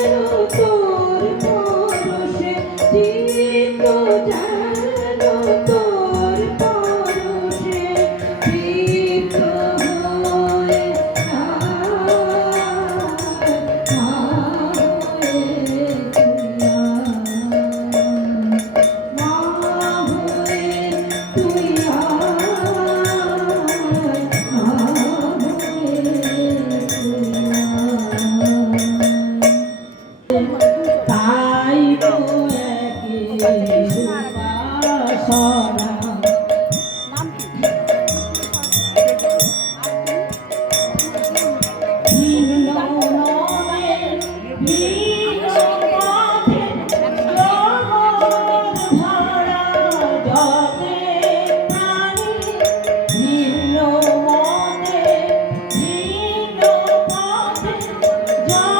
Hallelujah. one.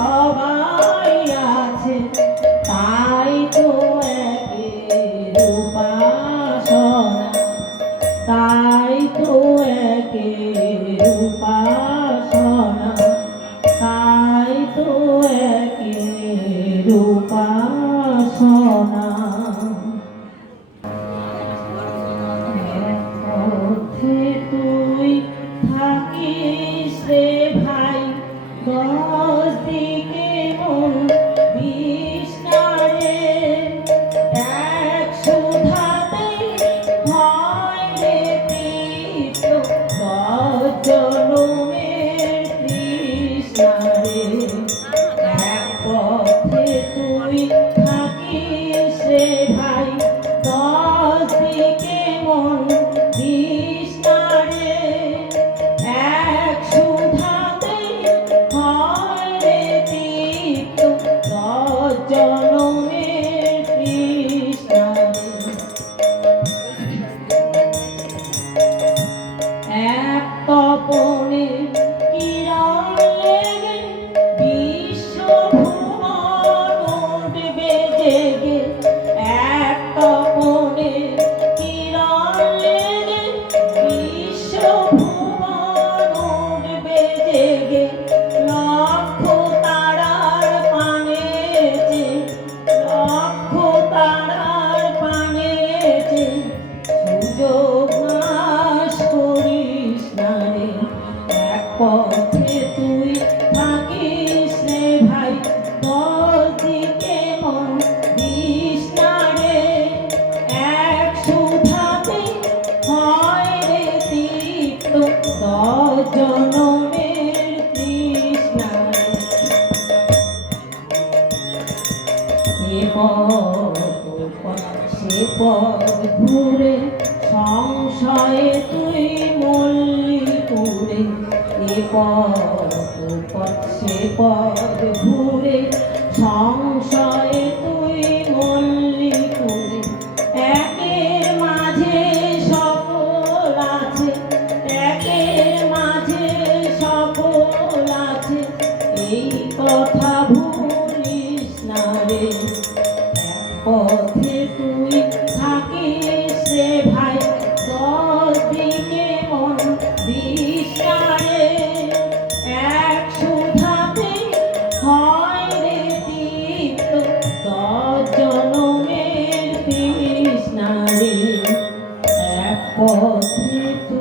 সবাই আছে, তাই তো একের উপাসনা তাই তো একের উপাসনা তাই তো একের উপাসনা তুই থাকিস রে ভাই You. দশ পথে